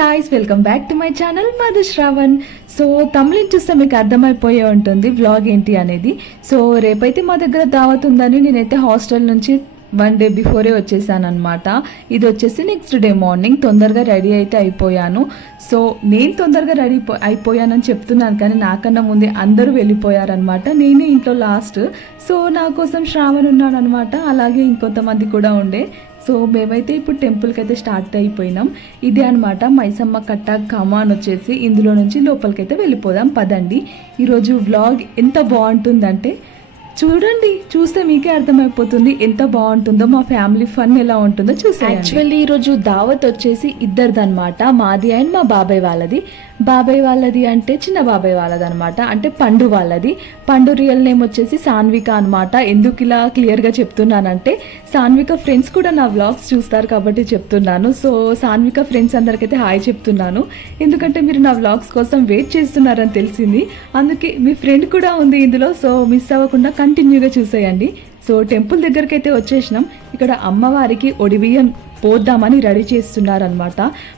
Guys, welcome back to my channel Madhu Shravan. So తమిళ చూస్తే మీకు అర్థమైపోయే ఉంటుంది వ్లాగ్ ఏంటి అనేది. సో రేపైతే మా దగ్గర దావత్ ఉందని నేనైతే హాస్టల్ నుంచి 1 డే బిఫోరే వచ్చేసాను అనమాట. ఇది వచ్చేసి నెక్స్ట్ డే మార్నింగ్ తొందరగా రెడీ అయితే అయిపోయాను. సో నేను తొందరగా రెడీ అయిపోయానని చెప్తున్నాను, కానీ నాకన్నా ముందే అందరూ వెళ్ళిపోయారనమాట. నేనే ఇంట్లో లాస్ట్. సో నా కోసం శ్రావణ్ ఉన్నాడు అనమాట, అలాగే ఇంకొంతమంది కూడా ఉండే. సో మేమైతే ఇప్పుడు టెంపుల్కి అయితే స్టార్ట్ అయిపోయినాం. ఇదే అనమాట మైసమ్మ కట్ట కమాన్ వచ్చేసి. ఇందులో నుంచి లోపలికైతే వెళ్ళిపోదాం పదండి. ఈరోజు వ్లాగ్ ఎంత బాగుంటుందంటే చూడండి, చూస్తే మీకే అర్థమైపోతుంది ఎంత బాగుంటుందో, మా ఫ్యామిలీ ఫన్ ఎలా ఉంటుందో చూసే. యాక్చువల్లీ ఈరోజు దావత్ వచ్చేసి ఇద్దరిదనమాట, మాది అండ్ మా బాబాయ్ వాళ్ళది. బాబాయ్ వాళ్ళది అంటే చిన్న బాబాయ్ వాళ్ళది అనమాట, అంటే పండు వాళ్ళది. పండు రియల్ నేమ్ వచ్చేసి సాన్విక అనమాట. ఎందుకు ఇలా క్లియర్గా చెప్తున్నానంటే సాన్విక ఫ్రెండ్స్ కూడా నా వ్లాగ్స్ చూస్తారు కాబట్టి చెప్తున్నాను. సో సాన్విక ఫ్రెండ్స్ అందరికైతే హాయ్ చెప్తున్నాను, ఎందుకంటే మీరు నా వ్లాగ్స్ కోసం వెయిట్ చేస్తున్నారని తెలిసింది. అందుకే మీ ఫ్రెండ్ కూడా ఉంది ఇందులో, సో మిస్ అవ్వకుండా కంటిన్యూగా చూసేయండి. సో టెంపుల్ దగ్గరికి అయితే వచ్చేసినాం. ఇక్కడ అమ్మవారికి ఒడిబియ్యం పోద్దామని రెడీ చేస్తున్నారనమాట.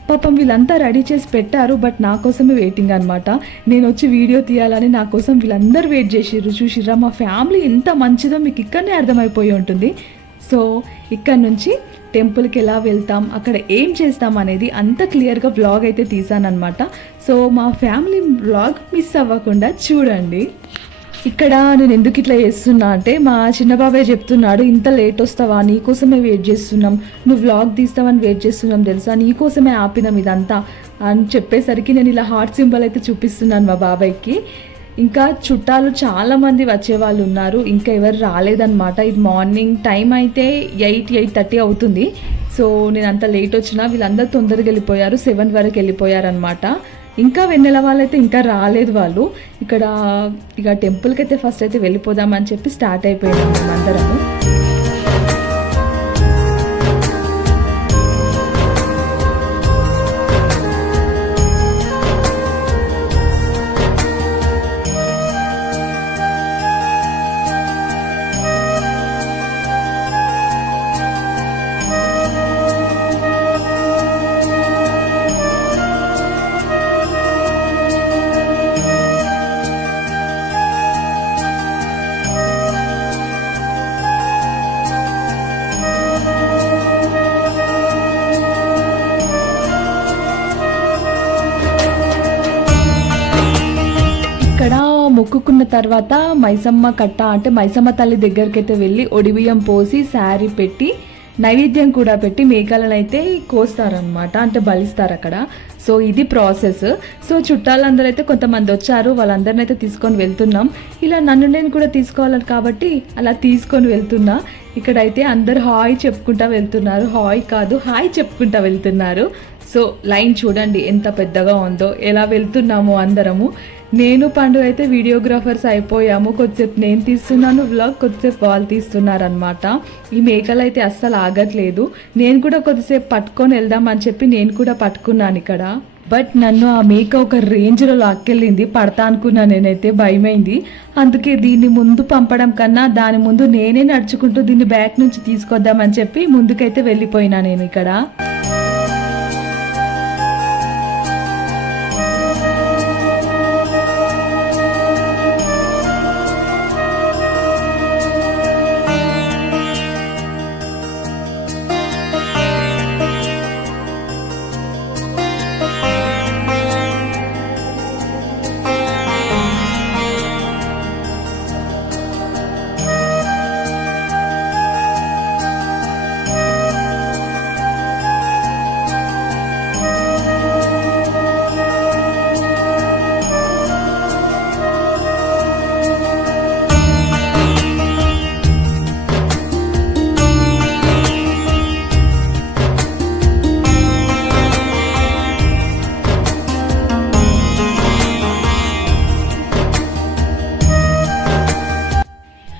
పాపం వీళ్ళంతా రెడీ చేసి పెట్టారు, బట్ నా కోసమే వెయిటింగ్ అనమాట. నేను వచ్చి వీడియో తీయాలని నా కోసం వీళ్ళందరూ వెయిట్ చేసిర్రు. చూసిర్రా మా ఫ్యామిలీ ఎంత మంచిదో మీకు ఇక్కడనే అర్థమైపోయి ఉంటుంది. సో ఇక్కడ నుంచి టెంపుల్కి ఎలా వెళ్తాం, అక్కడ ఏం చేస్తాం అనేది అంత క్లియర్గా వ్లాగ్ అయితే తీసానమాట. సో మా ఫ్యామిలీ వ్లాగ్ మిస్ అవ్వకుండా చూడండి. ఇక్కడ నేను ఎందుకు ఇట్లా చేస్తున్నా అంటే మా చిన్న బాబాయ్ చెప్తున్నాడు, ఇంత లేట్ వస్తావా, నీకోసమే వెయిట్ చేస్తున్నాం, నువ్వు వ్లాగ్ తీస్తావని వెయిట్ చేస్తున్నాం తెలుసా, నీకోసమే ఆపినాం ఇదంతా అని చెప్పేసరికి నేను ఇలా హార్ట్ సింబల్ అయితే చూపిస్తున్నాను మా బాబాయ్కి. ఇంకా చుట్టాలు చాలామంది వచ్చేవాళ్ళు ఉన్నారు, ఇంకా ఎవరు రాలేదన్నమాట. ఇది మార్నింగ్ టైం అయితే 8:30 అవుతుంది. సో నేను అంత లేట్ వచ్చినా వీళ్ళందరూ తొందరగా వెళ్ళిపోయారు, 7 వరకు వెళ్ళిపోయారనమాట. ఇంకా వెన్నెల వాళ్ళైతే ఇంకా రాలేదు వాళ్ళు. ఇక్కడ ఇక టెంపుల్కి అయితే ఫస్ట్ అయితే వెళ్ళిపోదామని చెప్పి స్టార్ట్ అయిపోయాం అందరము. మొక్కుకున్న తర్వాత మైసమ్మ కట్ట అంటే మైసమ్మ తల్లి దగ్గరికి అయితే వెళ్ళి ఒడిబియ్యం పోసి శారీ పెట్టి నైవేద్యం కూడా పెట్టి మేకలను అయితే కోస్తారనమాట, అంటే బలిస్తారు అక్కడ. సో ఇది ప్రాసెస్. సో చుట్టాలందరూ అయితే కొంతమంది వచ్చారు, వాళ్ళందరిని అయితే తీసుకొని వెళ్తున్నాం. ఇలా నన్ను నేను కూడా తీసుకోవాలని కాబట్టి అలా తీసుకొని వెళ్తున్నా. ఇక్కడైతే అందరు హాయ్ చెప్పుకుంటా వెళ్తున్నారు, హాయ్ కాదు హాయ్ చెప్పుకుంటా వెళ్తున్నారు. సో లైన్ చూడండి ఎంత పెద్దగా ఉందో, ఎలా వెళ్తున్నామో అందరము. నేను పండు అయితే వీడియోగ్రాఫర్స్ అయిపోయాము. కొద్దిసేపు నేను తీస్తున్నాను వ్లాగ్, కొద్దిసేపు వాళ్ళు తీస్తున్నారనమాట. ఈ మేకలు అయితే అస్సలు ఆగట్లేదు. నేను కూడా కొద్దిసేపు పట్టుకొని వెళ్దామని చెప్పి నేను కూడా పట్టుకున్నాను ఇక్కడ. బట్ నన్ను ఆ మేక ఒక రేంజ్లో లాక్కెళ్ళింది, పడతా అనుకున్నా నేనైతే, భయమైంది. అందుకే దీన్ని ముందు పంపడం కన్నా దాని ముందు నేనే నడుచుకుంటూ దీన్ని బ్యాక్ నుంచి తీసుకొద్దామని చెప్పి ముందుకైతే వెళ్ళిపోయినా నేను ఇక్కడ.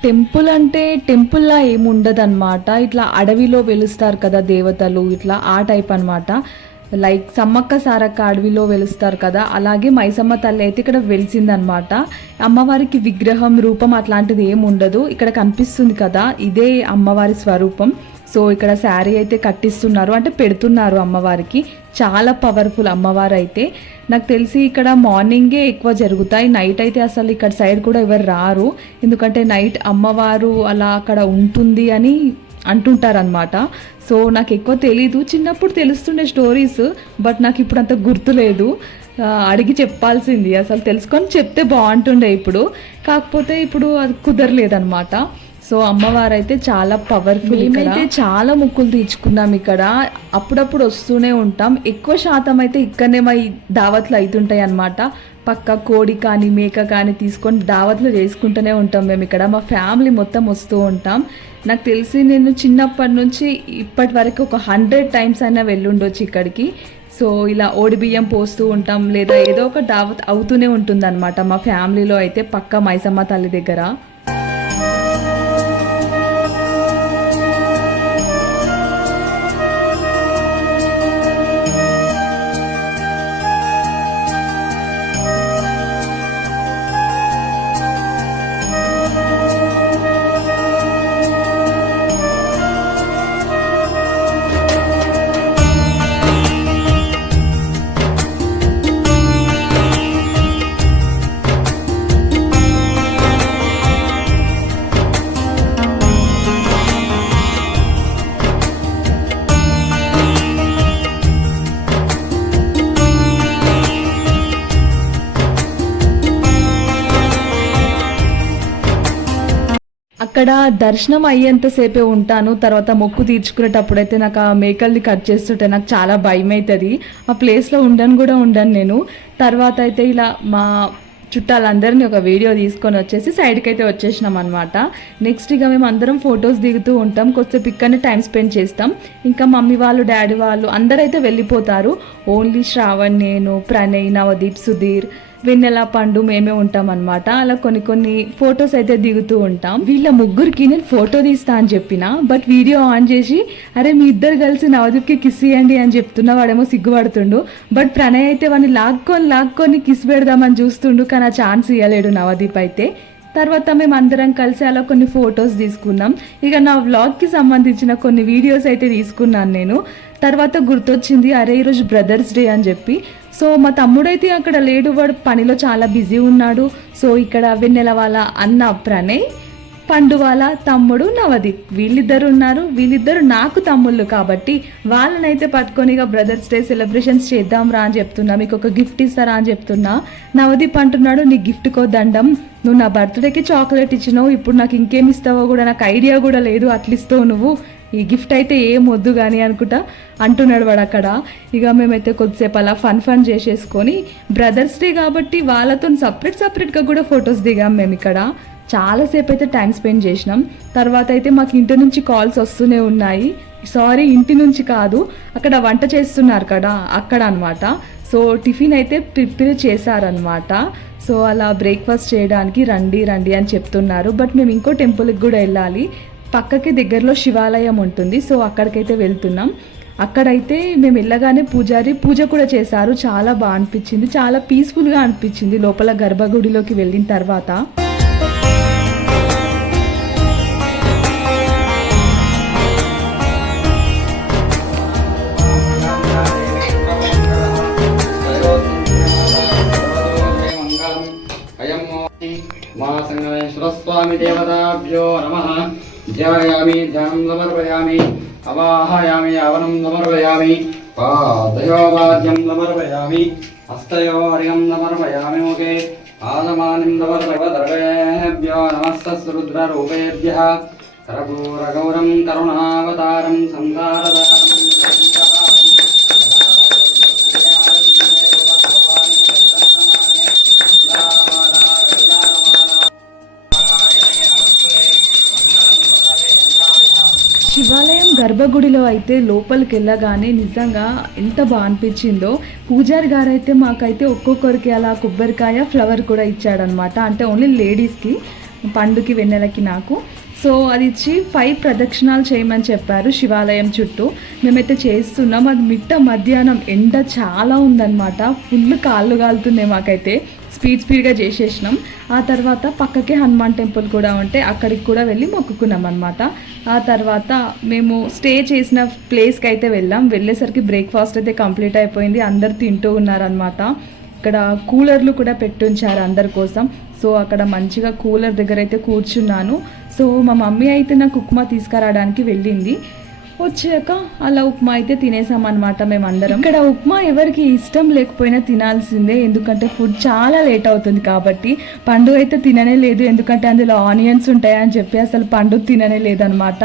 టెంపుల్ అంటే టెంపుల్లా ఏమి ఉండదన్నమాట. ఇట్లా అడవిలో వెలుస్తారు కదా దేవతలు, ఇట్లా ఆ టైప్ అనమాట. లైక్ సమ్మక్క సారక్క అడవిలో వెలుస్తారు కదా, అలాగే మైసమ్మ తల్లి అయితే ఇక్కడ వెలిసిందనమాట. అమ్మవారికి విగ్రహం రూపం అట్లాంటిది ఏమి ఉండదు. ఇక్కడ కనిపిస్తుంది కదా, ఇదే అమ్మవారి స్వరూపం. సో ఇక్కడ శారీ అయితే కట్టిస్తున్నారు, అంటే పెడుతున్నారు అమ్మవారికి. చాలా పవర్ఫుల్ అమ్మవారు అయితే. నాకు తెలిసి ఇక్కడ మార్నింగే ఎక్కువ జరుగుతాయి, నైట్ అయితే అసలు ఇక్కడ సైడ్ కూడా ఎవరు రారు. ఎందుకంటే నైట్ అమ్మవారు అలా అక్కడ ఉంటుంది అని అంటుంటారనమాట. సో నాకు ఎక్కువ తెలీదు, చిన్నప్పుడు తెలుస్తుండే స్టోరీస్, బట్ నాకు ఇప్పుడు అంత గుర్తులేదు. అడిగి చెప్పాల్సింది, అసలు తెలుసుకొని చెప్తే బాగుంటుండే ఇప్పుడు. కాకపోతే ఇప్పుడు అది కుదరలేదనమాట. సో అమ్మవారు అయితే చాలా పవర్ఫుల్. మేమైతే చాలా మొక్కులు తీర్చుకున్నాం ఇక్కడ. అప్పుడప్పుడు వస్తూనే ఉంటాం. ఎక్కువ శాతం అయితే ఇక్కడనే మా దావత్లు అవుతుంటాయి అన్నమాట. పక్క కోడి కానీ మేక కానీ తీసుకొని దావత్లు చేసుకుంటూనే ఉంటాం మేము ఇక్కడ. మా ఫ్యామిలీ మొత్తం వస్తూ ఉంటాం. నాకు తెలిసి నేను చిన్నప్పటి నుంచి ఇప్పటి వరకు ఒక 100 times అయినా వెళ్ళుండొచ్చు ఇక్కడికి. సో ఇలా ఓడి బియ్యం పోస్తూ ఉంటాం, లేదా ఏదో ఒక దావత్ అవుతూనే ఉంటుంది అనమాట మా ఫ్యామిలీలో అయితే పక్క మైసమ్మ తల్లి దగ్గర. అక్కడ దర్శనం అయ్యేంతసేపే ఉంటాను. తర్వాత మొక్కు తీర్చుకునేటప్పుడైతే నాకు ఆ మేకల్ని కట్ చేస్తుంటే నాకు చాలా భయం అవుతుంది. ఆ ప్లేస్లో ఉండను నేను. తర్వాత అయితే ఇలా మా చుట్టాలందరినీ ఒక వీడియో తీసుకొని వచ్చేసి సైడ్కి అయితే వచ్చేసినాం అనమాట. నెక్స్ట్ ఇక మేము అందరం ఫొటోస్ దిగుతూ ఉంటాం, కొద్దిసేపు ఇక్కడనే టైం స్పెండ్ చేస్తాం. ఇంకా మమ్మీ వాళ్ళు డాడీ వాళ్ళు అందరైతే వెళ్ళిపోతారు. ఓన్లీ శ్రావణ్, నేను, ప్రణయ్, నవదీప్, సుధీర్, వెన్నెల, పండు మేమే ఉంటాం అనమాట. అలా కొన్ని ఫొటోస్ అయితే దిగుతూ ఉంటాం. వీళ్ళ ముగ్గురికి నేను ఫోటో తీస్తా అని చెప్పిన, బట్ వీడియో ఆన్ చేసి అరే మీ ఇద్దరు కలిసి నవదీప్కి కిస్ ఇవ్వండి అని చెప్తున్నా. వాడేమో సిగ్గుపడుతుండు. బట్ ప్రణయ్ అయితే వాడిని లాక్కొని కిస్ పెడదామని చూస్తుండు, కానీ ఆ ఛాన్స్ ఇవ్వలేడు నవదీప్ అయితే. తర్వాత మేము అందరం కలిసి అలా కొన్ని ఫొటోస్ తీసుకున్నాం. ఇక నా వ్లాగ్కి సంబంధించిన కొన్ని వీడియోస్ అయితే తీసుకున్నాను నేను. తర్వాత గుర్తొచ్చింది, అరే ఈరోజు బ్రదర్స్ డే అని చెప్పి. సో మా తమ్ముడైతే అక్కడ లేడు, వాడు పనిలో చాలా బిజీ ఉన్నాడు. సో ఇక్కడ వెన్నెల వాళ్ళ అన్న ప్రణయ్, పండు వాళ్ళ తమ్ముడు నవదీప్, వీళ్ళిద్దరు ఉన్నారు. వీళ్ళిద్దరు నాకు తమ్ముళ్ళు కాబట్టి వాళ్ళనైతే పట్టుకొని ఇక బ్రదర్స్ డే సెలబ్రేషన్స్ చేద్దాం రా అని చెప్తున్నా. మీకు ఒక గిఫ్ట్ ఇస్తారా అని చెప్తున్నా. నవదీప్ అంటున్నాడు, నీ గిఫ్ట్కో దండం, నువ్వు నా బర్త్డేకి చాక్లెట్ ఇచ్చినావు, ఇప్పుడు నాకు ఇంకేమి ఇస్తావో కూడా నాకు ఐడియా కూడా లేదు, అట్లిస్తావు నువ్వు, ఈ గిఫ్ట్ అయితే ఏం వద్దు కానీ అనుకుంటా అంటున్నాడు వాడు అక్కడ. ఇక మేమైతే కొద్దిసేపు అలా ఫన్ చేసేసుకొని బ్రదర్స్ డే కాబట్టి వాళ్ళతో సపరేట్గా కూడా ఫొటోస్ దిగాం మేము ఇక్కడ. చాలాసేపు అయితే టైం స్పెండ్ చేసినాం. తర్వాత అయితే మాకు ఇంటి నుంచి కాల్స్ వస్తూనే ఉన్నాయి. సారీ, ఇంటి నుంచి కాదు, అక్కడ వంట చేస్తున్నారు కదా అక్కడ అనమాట. సో టిఫిన్ అయితే ప్రిపేర్ చేశారనమాట. సో అలా బ్రేక్ఫాస్ట్ చేయడానికి రండి అని చెప్తున్నారు. బట్ మేము ఇంకో టెంపుల్కి కూడా వెళ్ళాలి. పక్కకి దగ్గరలో శివాలయం ఉంటుంది. సో అక్కడికైతే వెళ్తున్నాం. అక్కడైతే మేము వెళ్ళగానే పూజారి పూజ కూడా చేశారు. చాలా బాగా అనిపించింది, చాలా పీస్ఫుల్గా అనిపించింది లోపల గర్భగుడిలోకి వెళ్ళిన తర్వాత. మా సంగమేశ్వర స్వామి దేవతాభ్యో నమః. ధ్యాయామి, ధ్యానం సమర్పయామి, అవాహయామి, ఆవనం సమర్పయామి, పాదయోవాద్యం సమర్పయామి, హస్తయో అర్ఘ్యం సమర్పయామి. ముఖే ఆసమానం సమర్పయామి. నమస్తస్రుద్రరూపేభ్యః కర్పూరగౌరం కరుణావతారం సంసారదారం. శివాలయం గర్భగుడిలో అయితే లోపలికి వెళ్ళగానే నిజంగా ఎంత బాగా అనిపించిందో. పూజారి గారు అయితే మాకైతే ఒక్కొక్కరికి అలా కొబ్బరికాయ, ఫ్లవర్ కూడా ఇచ్చాడనమాట. అంటే ఓన్లీ లేడీస్కి. పండుకి వెన్నెలకి నాకు. సో అది ఇచ్చి 5 ప్రదక్షిణాలు చేయమని చెప్పారు శివాలయం చుట్టూ. మేమైతే చేస్తున్నాం. అది మధ్యాహ్నం ఎండ చాలా ఉందన్నమాట. ఫుల్ కాళ్ళు కాలుతున్నాయి మాకైతే. స్పీడ్గా చేసేసినాం. ఆ తర్వాత పక్కకే హనుమాన్ టెంపుల్ కూడా ఉంటే అక్కడికి కూడా వెళ్ళి మొక్కుకున్నాం అనమాట. ఆ తర్వాత మేము స్టే చేసిన ప్లేస్కి అయితే వెళ్ళేసరికి బ్రేక్ఫాస్ట్ అయితే కంప్లీట్ అయిపోయింది. అందరు తింటూ ఉన్నారనమాట. ఇక్కడ కూలర్లు కూడా పెట్టుంచారు అందరి కోసం. సో అక్కడ మంచిగా కూలర్ దగ్గర అయితే కూర్చున్నాను. సో మా మమ్మీ అయితే నాకు ఉప్మా తీసుకురావడానికి వెళ్ళింది. వచ్చాక అలా ఉప్మా అయితే తినేసామన్నమాట మేమందరం. ఇక్కడ ఉప్మా ఎవరికి ఇష్టం లేకపోయినా తినాల్సిందే, ఎందుకంటే ఫుడ్ చాలా లేట్ అవుతుంది కాబట్టి. పండు అయితే తిననే లేదు, ఎందుకంటే అందులో ఆనియన్స్ ఉంటాయని చెప్పి అసలు పండు తిననే లేదనమాట.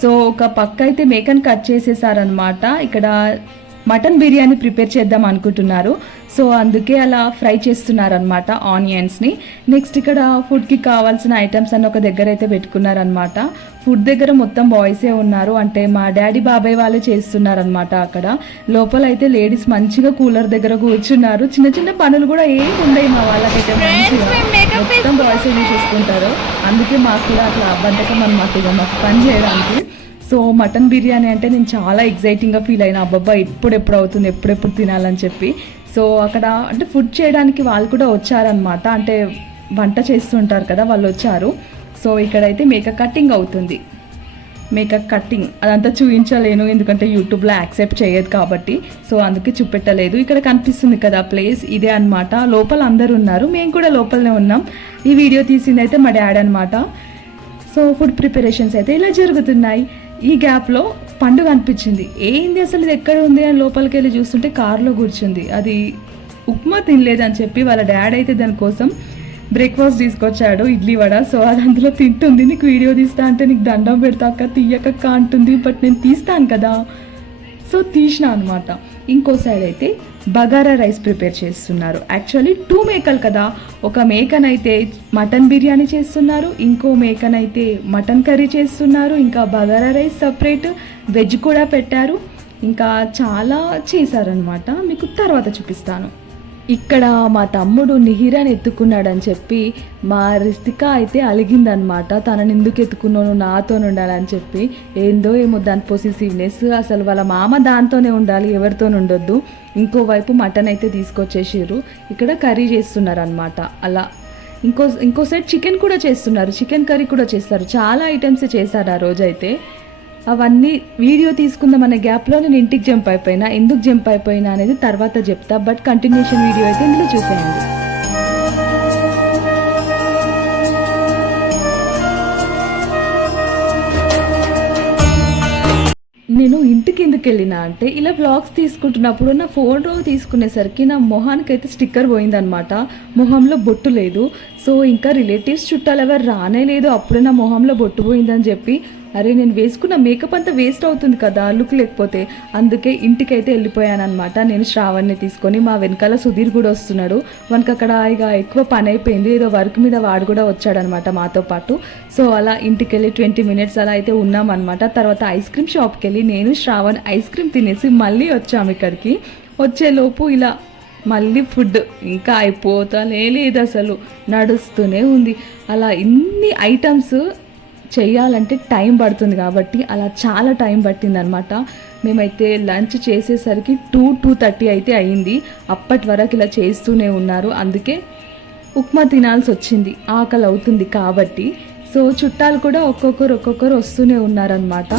సో ఒక పక్క అయితే మేకను కట్ చేసేసారనమాట. ఇక్కడ మటన్ బిర్యానీ ప్రిపేర్ చేద్దాం అనుకుంటున్నారు. సో అందుకే అలా ఫ్రై చేస్తున్నారనమాట ఆనియన్స్ని. నెక్స్ట్ ఇక్కడ ఫుడ్కి కావాల్సిన ఐటమ్స్ అన్ని ఒక దగ్గర అయితే పెట్టుకున్నారనమాట. ఫుడ్ దగ్గర మొత్తం బాయ్సే ఉన్నారు, అంటే మా డాడీ బాబాయ్ వాళ్ళే చేస్తున్నారనమాట. అక్కడ లోపల అయితే లేడీస్ మంచిగా కూలర్ దగ్గర కూర్చున్నారు. చిన్న చిన్న పనులు కూడా ఏమి ఉండవు మా వాళ్ళకైతే, మంచిగా మొత్తం బాయ్సే చూసుకుంటారు. అందుకే మాకు కూడా అట్లా బద్ధకం అనమాట ఇక మాకు పని చేయడానికి. సో మటన్ బిర్యానీ అంటే నేను చాలా ఎగ్జైటింగ్గా ఫీల్ అయినా, అబ్బబ్బా ఎప్పుడెప్పుడు అవుతుంది, ఎప్పుడెప్పుడు తినాలని చెప్పి. సో అక్కడ అంటే ఫుడ్ చేయడానికి వాళ్ళు కూడా వచ్చారనమాట, అంటే వంట చేస్తుంటారు కదా వాళ్ళు వచ్చారు. సో ఇక్కడైతే మేక కటింగ్ అవుతుంది. మేక కటింగ్ అదంతా చూపించలేను, ఎందుకంటే యూట్యూబ్లో యాక్సెప్ట్ చేయదు కాబట్టి. సో అందుకే చూపెట్టలేదు. ఇక్కడ కనిపిస్తుంది కదా ప్లేస్, ఇదే అనమాట. లోపల అందరు ఉన్నారు, మేము కూడా లోపలనే ఉన్నాం. ఈ వీడియో తీసింది అయితే మా డాడీ అనమాట. సో ఫుడ్ ప్రిపరేషన్స్ అయితే ఇలా జరుగుతున్నాయి. ఈ గ్యాప్లో పండుగ అనిపించింది. ఏంది అసలు ఇది ఎక్కడ ఉంది అని లోపలికి వెళ్ళి చూస్తుంటే కారులో కూర్చుంది. అది ఉప్మా తినలేదని చెప్పి వాళ్ళ డాడీ అయితే దానికోసం బ్రేక్ఫాస్ట్ తీసుకొచ్చాడు, ఇడ్లీ వడ. సో అది అందులో తింటుంది. నీకు వీడియో తీస్తా అంటే నీకు దండం పెడతాక తీయకక్క అంటుంది, బట్ నేను తీస్తాను కదా, సో తీసిన అనమాట. ఇంకో సైడ్ అయితే బగారా రైస్ ప్రిపేర్ చేస్తున్నారు. యాక్చువల్లీ 2 మేకలు కదా, ఒక మేకనైతే మటన్ బిర్యానీ చేస్తున్నారు, ఇంకో మేకనైతే మటన్ కర్రీ చేస్తున్నారు, ఇంకా బగారా రైస్ సపరేట్, వెజ్ కూడా పెట్టారు, ఇంకా చాలా చేశారనమాట. మీకు తర్వాత చూపిస్తాను. ఇక్కడ మా తమ్ముడు నిహిరాని ఎత్తుకున్నాడని చెప్పి మా రిస్తిక అయితే అలిగిందనమాట. తనని ఎందుకు ఎత్తుకున్నాను, నాతో ఉండాలని చెప్పి. ఏందో ఏమో దాని పొసిసివ్నెస్, అసలు వాళ్ళ మామ దాంతోనే ఉండాలి, ఎవరితో ఉండొద్దు. ఇంకోవైపు మటన్ అయితే తీసుకొచ్చేసారు. ఇక్కడ కర్రీ చేస్తున్నారు అనమాట. అలా ఇంకో సైడ్ చికెన్ కూడా చేస్తున్నారు, చికెన్ కర్రీ కూడా చేస్తారు. చాలా ఐటమ్స్ చేశారు ఆ రోజైతే. అవన్నీ వీడియో తీసుకుందామనే గ్యాప్లో నేను ఇంటికి జంప్ అయిపోయినా. ఎందుకు జంప్ అయిపోయినా అనేది తర్వాత చెప్తా, బట్ కంటిన్యూషన్ వీడియో అయితే ఇందులో చూసేయండి. నేను ఇంటికి ఎందుకు వెళ్ళినా అంటే, ఇలా వ్లాగ్స్ తీసుకుంటున్నప్పుడు నా ఫోటో తీసుకునేసరికి నా మొహానికి అయితే స్టిక్కర్ పోయిందనమాట. మొహంలో బొట్టు లేదు. సో ఇంకా రిలేటివ్స్ చుట్టాలు ఎవరు రానే లేదు, అప్పుడే నా మొహంలో బొట్టు పోయిందని చెప్పి, అరే నేను వేసుకున్న మేకప్ అంతా వేస్ట్ అవుతుంది కదా లుక్ లేకపోతే, అందుకే ఇంటికైతే వెళ్ళిపోయాను అనమాట. నేను శ్రావణ్ని తీసుకొని. మా వెనకాల సుధీర్ కూడా వస్తున్నాడు. మనకు అక్కడ ఇక ఎక్కువ పని అయిపోయింది, ఏదో వర్క్ మీద వాడు కూడా వచ్చాడనమాట మాతో పాటు. సో అలా ఇంటికి వెళ్ళి 20 మినిట్స్ అలా అయితే ఉన్నాం అనమాట. తర్వాత ఐస్ క్రీమ్ షాప్కి వెళ్ళి నేను శ్రావణ్ ఐస్ క్రీమ్ తినేసి మళ్ళీ వచ్చాము ఇక్కడికి. వచ్చేలోపు ఇలా మళ్ళీ ఫుడ్ ఇంకా అయిపోతానే లేదు, అసలు నడుస్తూనే ఉంది. అలా ఇన్ని ఐటమ్స్ చేయాలంటే టైం పడుతుంది కాబట్టి అలా చాలా టైం పట్టింది అనమాట. మేమైతే లంచ్ చేసేసరికి 2:30 అయితే అయ్యింది. అప్పటి వరకు ఇలా చేస్తూనే ఉన్నారు. అందుకే ఉప్మా తినాల్సి వచ్చింది, ఆకలి అవుతుంది కాబట్టి. సో చుట్టాలు కూడా ఒక్కొక్కరు వస్తూనే ఉన్నారనమాట.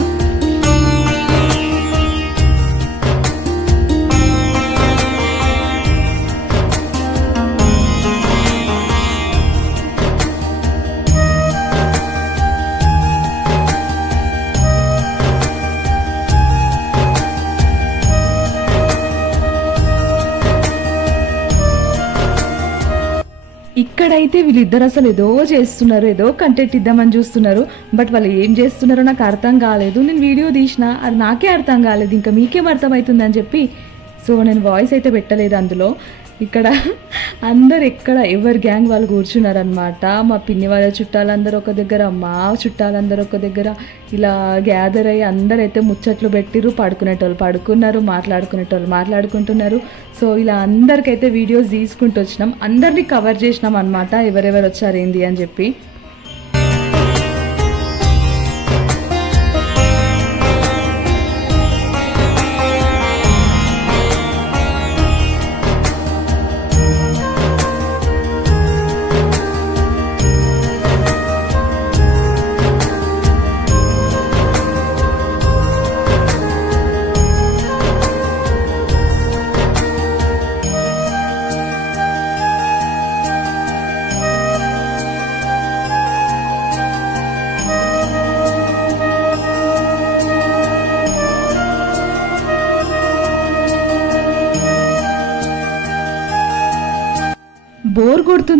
ఇక్కడైతే వీళ్ళిద్దరు అసలు ఏదో చేస్తున్నారు, ఏదో కంటెంట్ ఇద్దామని చూస్తున్నారు. బట్ వాళ్ళు ఏం చేస్తున్నారో నాకు అర్థం కాలేదు. నేను వీడియో తీసిన, అది నాకే అర్థం కాలేదు, ఇంకా మీకేం అర్థమవుతుంది అని చెప్పి సో నేను వాయిస్ అయితే పెట్టలేదు అందులో. ఇక్కడ అందరు ఎవరి గ్యాంగ్ వాళ్ళు కూర్చున్నారనమాట. మా పిన్ని వాళ్ళ చుట్టాలందరూ ఒక దగ్గర, మా చుట్టాలందరూ ఒక దగ్గర, ఇలా గ్యాదర్ అయ్యి అందరైతే ముచ్చట్లు పెట్టిరు. పడుకునేటోళ్ళు పడుకున్నారు, మాట్లాడుకునేటోళ్ళు మాట్లాడుకుంటున్నారు. సో ఇలా అందరికైతే వీడియోస్ తీసుకుంటూ వచ్చినాం, అందరినీ కవర్ చేసినాం అనమాట, ఎవరెవరు వచ్చారు ఏంది అని చెప్పి.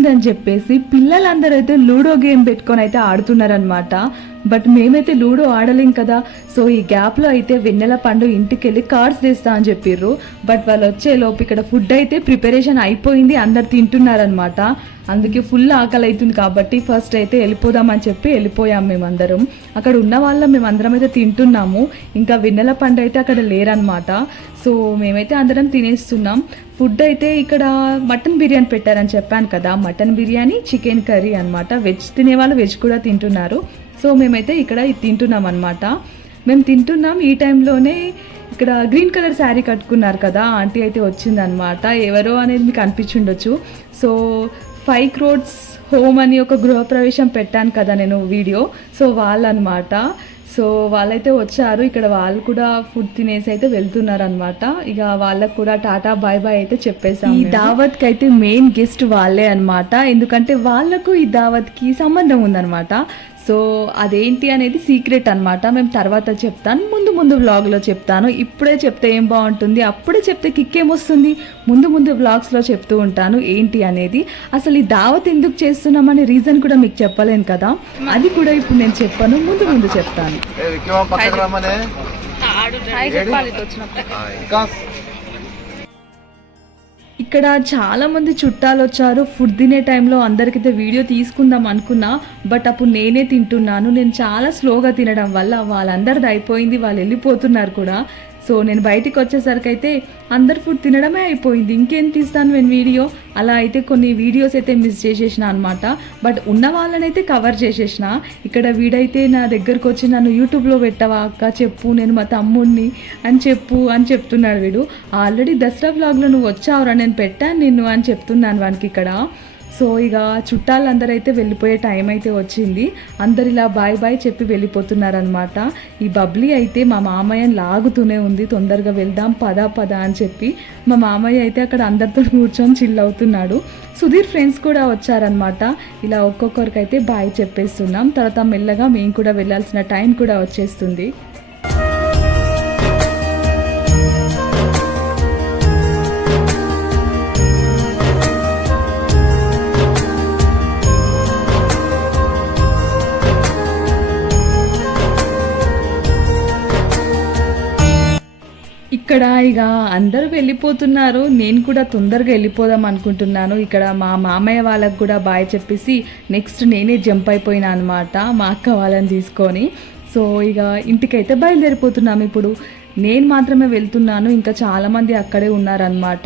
వచ్చిందని చెప్పేసి పిల్లలందరూ అయితే లూడో గేమ్ పెట్టుకొని అయితే ఆడుతున్నారనమాట. బట్ మేమైతే లూడో ఆడలేం కదా. సో ఈ గ్యాప్లో అయితే వెన్నెల పండు ఇంటికి వెళ్ళి కార్డ్స్ తెస్తా అని చెప్పిర్రు. బట్ వాళ్ళు వచ్చే లోపు ఇక్కడ ఫుడ్ అయితే ప్రిపరేషన్ అయిపోయింది, అందరు తింటున్నారనమాట. అందుకే ఫుల్ ఆకలి అవుతుంది కాబట్టి ఫస్ట్ అయితే వెళ్ళిపోదామని చెప్పి వెళ్ళిపోయాం మేమందరం. అక్కడ ఉన్న వాళ్ళం మేమందరం అయితే తింటున్నాము. ఇంకా వెన్నెల పండు అయితే అక్కడ లేరనమాట. సో మేమైతే అందరం తినేస్తున్నాం. ఫుడ్ అయితే ఇక్కడ మటన్ బిర్యానీ పెట్టారని చెప్పాను కదా, మటన్ బిర్యానీ, చికెన్ కర్రీ అనమాట. వెజ్ తినేవాళ్ళు వెజ్ కూడా తింటున్నారు. సో మేమైతే ఇక్కడ ఇది తింటున్నాం అనమాట. మేము తింటున్నాం. ఈ టైంలోనే ఇక్కడ గ్రీన్ కలర్ శారీ కట్టుకున్నారు కదా ఆంటీ అయితే వచ్చిందనమాట. ఎవరో అనేది మీకు అనిపించుండొచ్చు. సో 5 crores హోమ్ అని ఒక గృహప్రవేశం పెట్టాను కదా నేను వీడియో. సో వాళ్ళనమాట. సో వాళ్ళైతే వచ్చారు. ఇక్కడ వాళ్ళు కూడా ఫుడ్ తినేసి అయితే వెళ్తున్నారు అనమాట. ఇక వాళ్ళకు కూడా టాటా బాయ్ బాయ్ అయితే చెప్పేసాం. ఈ దావత్కి అయితే మెయిన్ గెస్ట్ వాళ్ళే అనమాట. ఎందుకంటే వాళ్ళకు ఈ దావత్కి సంబంధం ఉందన్నమాట. సో అదేంటి అనేది సీక్రెట్ అనమాట. మేము తర్వాత చెప్తాను, ముందు వ్లాగ్లో చెప్తాను. ఇప్పుడే చెప్తే ఏం బాగుంటుంది, అప్పుడే చెప్తే కిక్ ఏమొస్తుంది. ముందు వ్లాగ్స్లో చెప్తూ ఉంటాను ఏంటి అనేది. అసలు ఈ దావత్ ఎందుకు చేస్తున్నామని రీజన్ కూడా మీకు చెప్పలేను కదా, అది కూడా ఇప్పుడు నేను చెప్పాను, ముందు చెప్తాను. ఇక్కడ చాలా మంది చుట్టాలు వచ్చారు. ఫుడ్ తినే టైంలో అందరికైతే వీడియో తీసుకుందాం అనుకున్నా, బట్ అప్పుడు నేనే తింటున్నాను. నేను చాలా స్లోగా తినడం వల్ల వాళ్ళందరిది అయిపోయింది, వాళ్ళు వెళ్ళిపోతున్నారు కూడా. సో నేను బయటికి వచ్చేసరికి అయితే అందరు ఫుడ్ తినడమే అయిపోయింది. ఇంకేం తీస్తాను నేను వీడియో. అలా అయితే కొన్ని వీడియోస్ అయితే మిస్ చేసేసిన అనమాట. బట్ ఉన్న వాళ్ళనైతే కవర్ చేసేసిన. ఇక్కడ వీడైతే నా దగ్గరకు వచ్చి నన్ను యూట్యూబ్లో పెట్టవా అక్క, చెప్పు నేను మా తమ్ముడిని అని చెప్తున్నాడు వీడు. ఆల్రెడీ దసరా వ్లాగ్లో నువ్వు వచ్చావురా, నేను పెట్టాను నిన్ను అని చెప్తున్నాను వానికి ఇక్కడ. సో ఇక చుట్టాలందరూ అయితే వెళ్ళిపోయే టైం అయితే వచ్చింది. అందరు ఇలా బాయ్ బాయ్ చెప్పి వెళ్ళిపోతున్నారనమాట. ఈ బబ్లీ అయితే మా మామయ్యని లాగుతూనే ఉంది, తొందరగా వెళ్దాం పద అని చెప్పి. మా మామయ్య అయితే అక్కడ అందరితో కూర్చొని చిల్ అవుతున్నాడు. సుధీర్ ఫ్రెండ్స్ కూడా వచ్చారనమాట. ఇలా ఒక్కొక్కరికైతే బాయ్ చెప్పేస్తున్నాం. తర్వాత మెల్లగా మేము కూడా వెళ్ళాల్సిన టైం కూడా వచ్చేస్తుంది. ఇక్కడ ఇక అందరూ వెళ్ళిపోతున్నారు. నేను కూడా తొందరగా వెళ్ళిపోదాం అనుకుంటున్నాను. ఇక్కడ మా మామయ్య వాళ్ళకు కూడా బాయ్ చెప్పేసి నెక్స్ట్ నేనే జంప్ అయిపోయినా అనమాట మా అక్క వాళ్ళని తీసుకొని. సో ఇక ఇంటికైతే బయలుదేరిపోతున్నాము. ఇప్పుడు నేను మాత్రమే వెళ్తున్నాను, ఇంకా చాలామంది అక్కడే ఉన్నారనమాట.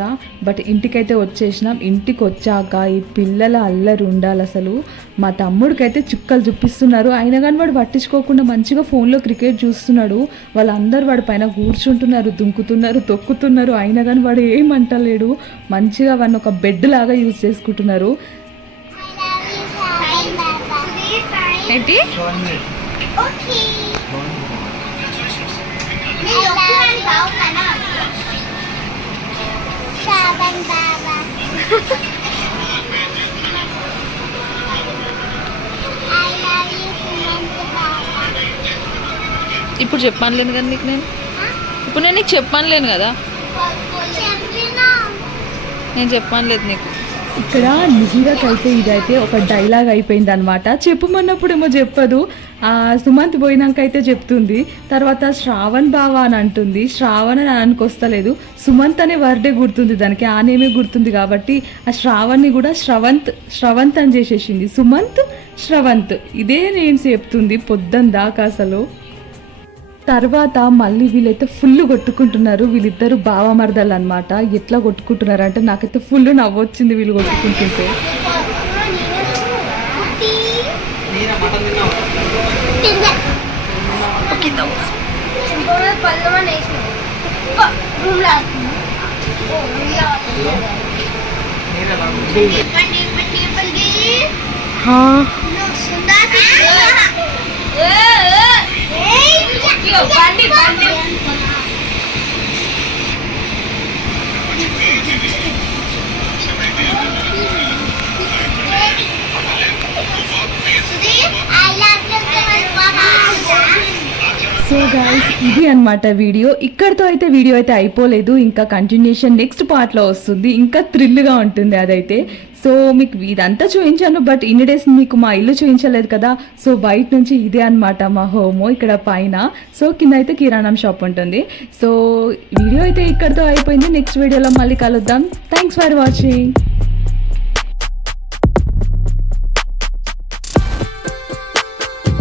బట్ ఇంటికైతే వచ్చేసినాం. ఇంటికి వచ్చాక ఈ పిల్లల అల్లరి ఉండాలి అసలు. మా తమ్ముడికైతే చుక్కలు చూపిస్తున్నారు, అయినా కానీ వాడు పట్టించుకోకుండా మంచిగా ఫోన్లో క్రికెట్ చూస్తున్నాడు. వాళ్ళందరూ వాడి పైన కూర్చుంటున్నారు, దుంకుతున్నారు, తొక్కుతున్నారు, అయినా కానీ వాడు ఏమంటలేడు. మంచిగా వాడిని ఒక బెడ్ లాగా యూజ్ చేసుకుంటున్నారు. ఏంటి ఇప్పుడు చెప్పనులేను కదా నీకు, ఇప్పుడు నేను నీకు చెప్పనులేను కదా, నేను చెప్పనులేదు నీకు. ఇక్కడ నిజంగాకైతే ఇదైతే ఒక డైలాగ్ అయిపోయింది అనమాట. చెప్పమన్నప్పుడేమో చెప్పదు, సుమంత్ పోయినాక అయితే చెప్తుంది. తర్వాత శ్రావణ్ బావా అని అంటుంది. శ్రావణ్ అని అనుకొస్తలేదు, సుమంత్ అనే వర్డే గుర్తుంది దానికి, ఆ నేమే గుర్తుంది కాబట్టి ఆ శ్రావణ్ని కూడా శ్రవంత్ అని చేసేసింది. సుమంత్, శ్రవంత్ ఇదే నేమ్స్ చెప్తుంది పొద్దున్న దాకా అసలు. తర్వాత మళ్ళీ వీళ్ళైతే ఫుల్ కొట్టుకుంటున్నారు. వీళ్ళిద్దరు బావమరదలు అనమాట. ఎట్లా కొట్టుకుంటున్నారు అంటే నాకైతే ఫుల్ నవ్వొచ్చింది వీళ్ళు కొట్టుకుంటుంటే. సో గైస్ ఇది అన్నమాట వీడియో. ఇక్కడతో అయితే వీడియో అయితే అయిపోలేదు, ఇంకా కంటిన్యూషన్ నెక్స్ట్ పార్ట్లో వస్తుంది. ఇంకా థ్రిల్గా ఉంటుంది అదైతే. సో మీకు ఇదంతా చూపించాను, బట్ ఇన్ని డేస్ మీకు మా ఇల్లు చూపించలేదు కదా. సో బయట నుంచి ఇదే అన్నమాట మా హోము, ఇక్కడ పైన. సో కింద అయితే కిరాణం షాప్ ఉంటుంది. సో వీడియో అయితే ఇక్కడతో అయిపోయింది. నెక్స్ట్ వీడియోలో మళ్ళీ కలుద్దాం. Thanks for watching.